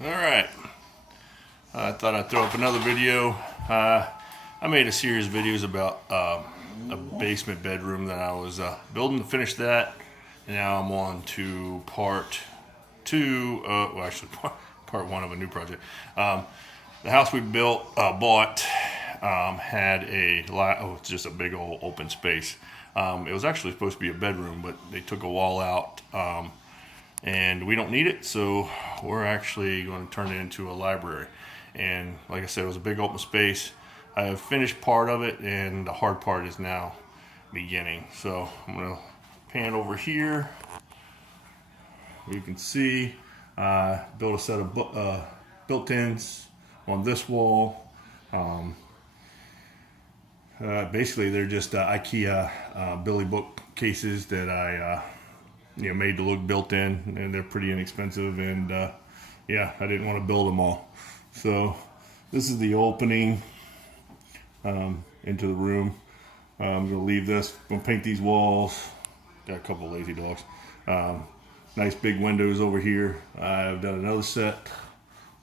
Alright, I thought I'd throw up another video. I made a series of videos about a basement bedroom that I was building to finish that. And now I'm on to part two, well actually part one of a new project. The house we bought had it's just a big old open space. It was actually supposed to be a bedroom, but they took a wall out. And we don't need it, so we're actually going to turn it into a library. And like I said, it was a big open space. I have finished part of it, and the hard part is now beginning. So I'm going to pan over here. You can see built a set of built-ins on this wall. Basically, they're just IKEA Billy bookcases that I made to look built in, and they're pretty inexpensive, and yeah, I didn't want to build them all. So this is the opening into the room. I'm going to leave this, going to paint these walls. Got a couple lazy dogs. Nice big windows over here. I've done another set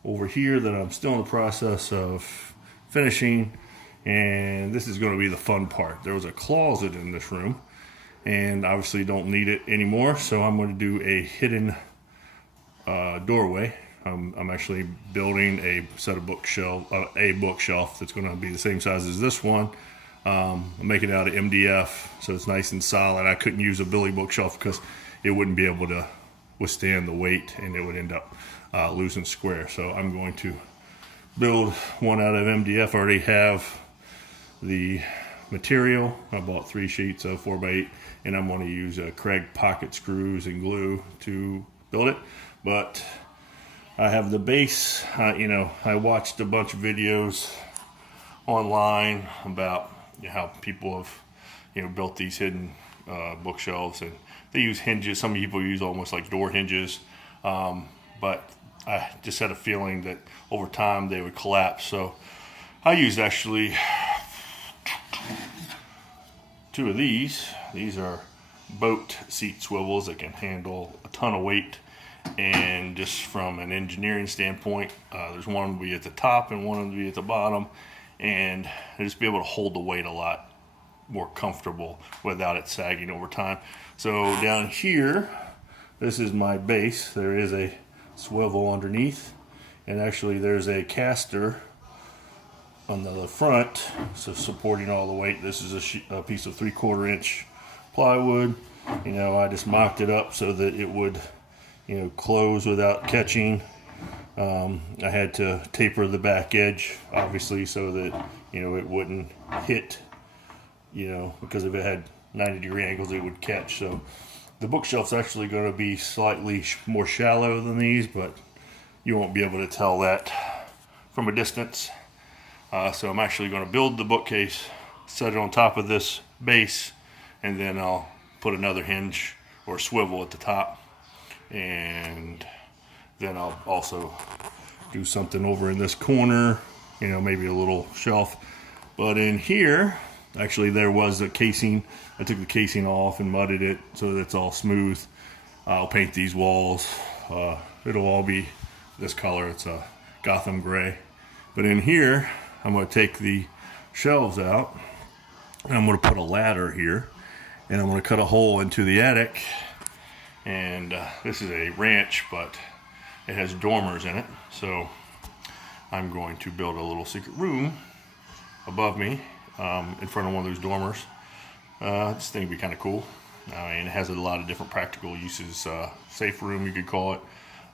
over here that I'm still in the process of finishing, and this is going to be the fun part. There was a closet in this room, and obviously don't need it anymore, so I'm going to do a hidden doorway. I'm actually building a set of bookshelf that's going to be the same size as this one. I'm making it out of MDF, so it's nice and solid. I couldn't use a Billy bookshelf because it wouldn't be able to withstand the weight, and it would end up losing square. So I'm going to build one out of MDF. I already have the material. I bought 3 sheets of 4x8, and I'm going to use Kreg pocket screws and glue to build it. But I have the base. I watched a bunch of videos online about how people have built these hidden bookshelves, and they use hinges. Some people use almost like door hinges, but I just had a feeling that over time they would collapse. So I used actually 2 of these. These are boat seat swivels that can handle a ton of weight. And just from an engineering standpoint, there's one will be at the top and one will be at the bottom, and just be able to hold the weight a lot more comfortable without it sagging over time. So down here, this is my base. There is a swivel underneath, and actually there's a caster on the front, so supporting all the weight. This is a piece of 3/4 inch plywood. I just mocked it up so that it would close without catching. I had to taper the back edge, obviously, so that it wouldn't hit, because if it had 90-degree angles it would catch. So the bookshelf's actually going to be slightly more shallow than these, but you won't be able to tell that from a distance. So I'm actually going to build the bookcase, set it on top of this base, and then I'll put another hinge or swivel at the top. And then I'll also do something over in this corner, maybe a little shelf. But in here, actually there was a casing. I took the casing off and mudded it so that it's all smooth. I'll paint these walls. It'll all be this color. It's a Gotham gray. But in here, I'm going to take the shelves out, and I'm going to put a ladder here, and I'm going to cut a hole into the attic. And this is a ranch, but it has dormers in it, so I'm going to build a little secret room above me in front of one of those dormers. This thing would be kind of cool. It has a lot of different practical uses. Safe room, you could call it,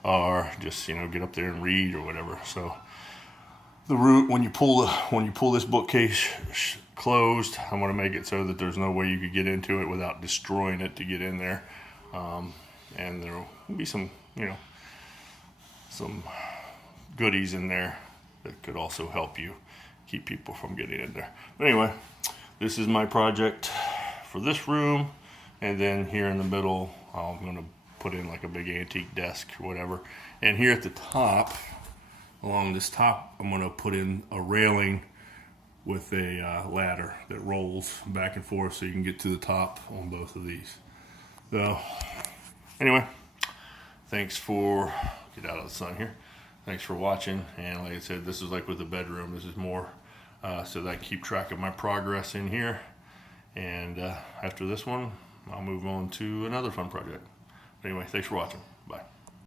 or just get up there and read or whatever. So the root, when you pull this bookcase closed, I'm going to make it so that there's no way you could get into it without destroying it to get in there. And there will be some goodies in there that could also help you keep people from getting in there. But anyway, this is my project for this room, and then here in the middle, I'm going to put in like a big antique desk or whatever. And here at the top, along this top, I'm going to put in a railing with a ladder that rolls back and forth so you can get to the top on both of these. So anyway, thanks for, get out of the sun here. thanks for watching. And like I said, this is like with the bedroom, this is more so that I can keep track of my progress in here. And after this one, I'll move on to another fun project. But anyway, thanks for watching. Bye.